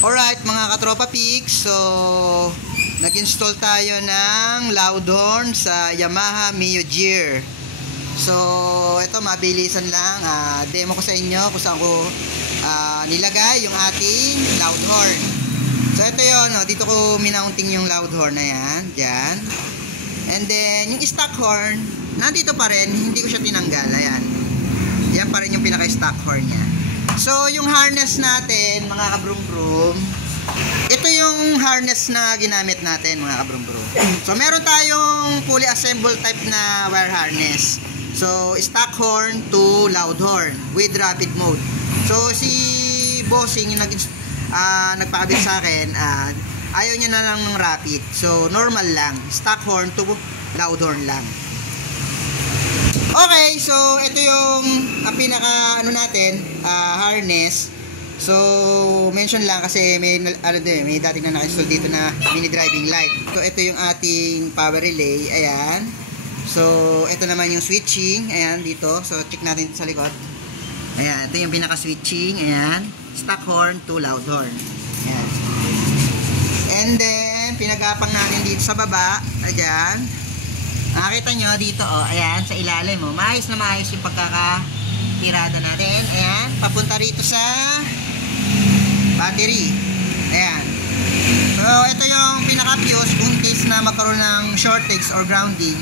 Alright mga katropa pics, so nag-install tayo ng loud horn sa Yamaha Mio Gear. So ito mabilisan lang, demo ko sa inyo kung saan ko nilagay yung ating loud horn. So ito yun, dito ko minaunting yung loud horn na yan, dyan. And then yung stock horn, nandito pa rin, hindi ko siya tinanggal, ayan. Yan pa rin yung pinaka-stock horn niya. So, yung harness natin, mga kabrum-brum, ito yung harness na ginamit natin, mga kabrum-brum. So, meron tayong fully assembled type na wire harness. So, stock horn to loud horn with rapid mode. So, si Bossing yung nagpakabit sa akin, ayaw niya na lang ng rapid. So, normal lang. Stock horn to loud horn lang. Okay, so ito yung pinaka harness. So mention lang kasi may dating na naka-install dito na mini driving light. So ito yung ating power relay, ayan. So ito naman yung switching, ayan dito. So check natin sa likod. Ayan, ito yung pinaka switching, ayan. Stock horn to loud horn. Ayan. And then pinagapang natin dito sa baba, ayan. Nakita nyo dito, ayan, sa ilalim, maayos na maayos yung pagkakatirada natin. Ayan, papunta rito sa battery. Ayan. So, ito yung pinaka-fuse kung in case na magkaroon ng shortage or grounding.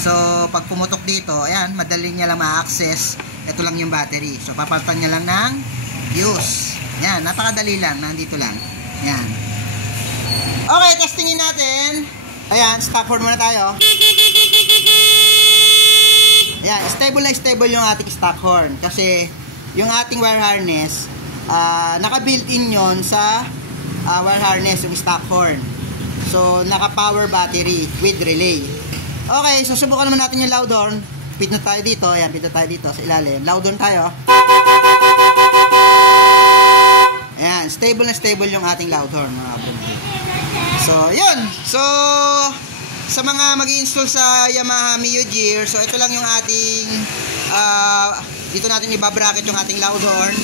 So, pag pumutok dito, ayan, madali niya lang ma-access. Ito lang yung battery. So, papalitan niya lang ng fuse. Ayan, napakadali lang, nandito lang. Ayan. Okay, testingin natin. Ayan, stock horn muna tayo. Ayan, stable na stable yung ating stock horn. Kasi yung ating wire harness, naka-built-in yun sa wire harness, yung stock horn. So, naka-power battery with relay. Okay, so subukan naman natin yung loud horn. Pit na tayo dito. Ayan, pit na tayo dito sa ilalim. Loud horn tayo. Ayan, stable na stable yung ating loud horn, mga kapatid. So, yun. So, sa mga mag-i-install sa Yamaha Mio Gear, so ito lang yung ating dito natin ibabracket yung ating loud horn.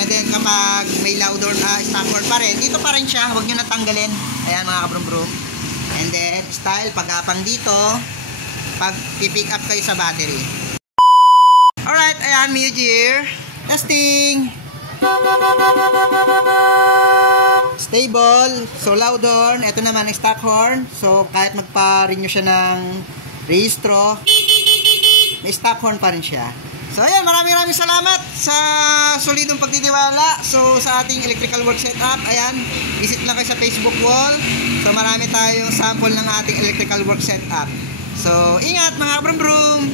And then kapag may loud horn, stock horn pa rin, dito pa rin siya, huwag nyo natanggalin. Ayan mga kabrum-brum. And then style, pag-apang dito, pag pick up kayo sa battery. Alright, ayan Mio Gear, testing. Stable. So loud horn. Ito naman ang stock horn. So kahit magpa-renew siya ng rehistro, may stock horn pa rin siya. So ayan, maraming salamat sa solidong pagtitiwala. So sa ating electrical work setup, ayan, visit lang kayo sa Facebook wall. So marami tayong sample ng ating electrical work setup. So ingat mga brum-brum.